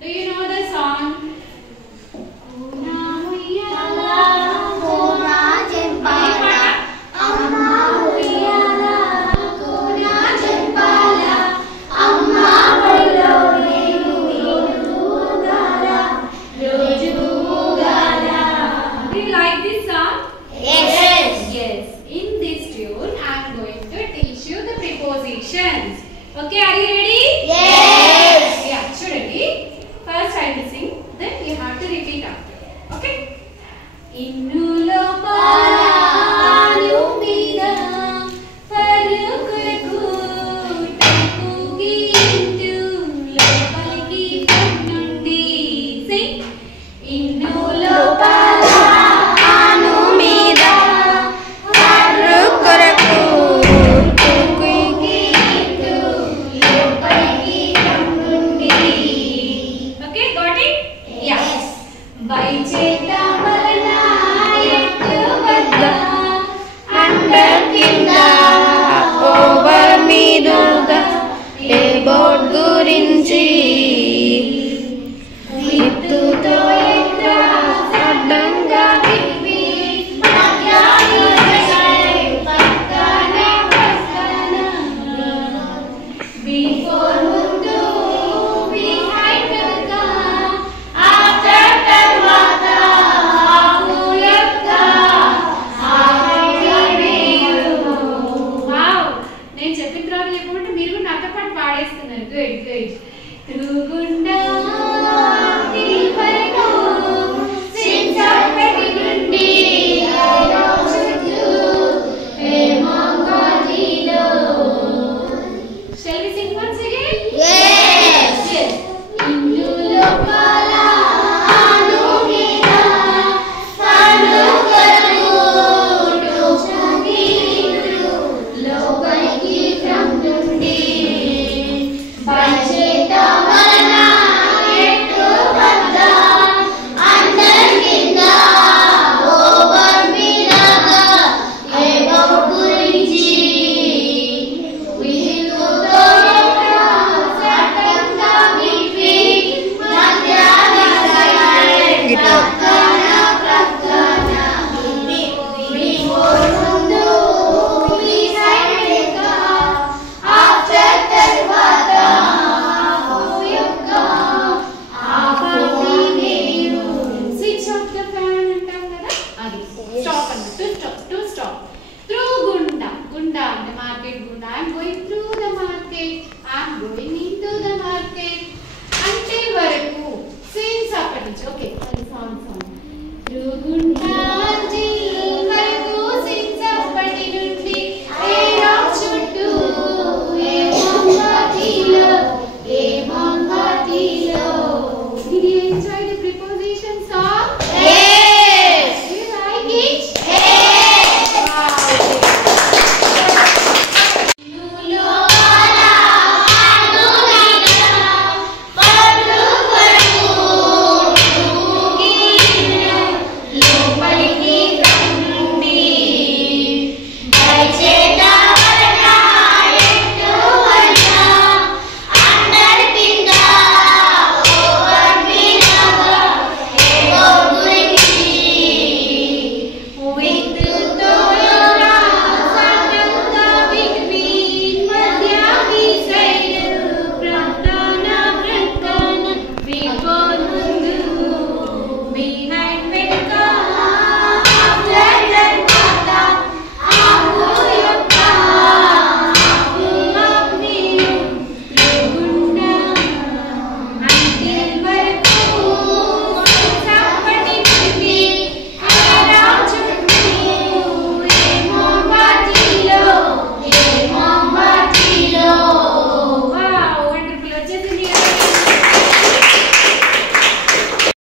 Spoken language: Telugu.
Do you know the song? Okay, are you ready? Yes. Yeah, చూడండి. First I will sing, then you have to repeat after. Okay? ఇన్నులో పాలు మీద పరుకులకు టంకుకి ఇంటూ లోపలికి పన్నుండి. Sing. ఇన్నులో పాలు మీద పరుకులకు గురించి విత్తుతో అడ్డంగా నేను చెప్పిన తర్వాత లేకపోతే మీరు కూడా నాతో పాటు పాడేస్తున్నారు. Good good. తిరుగుండా Shall we sing once?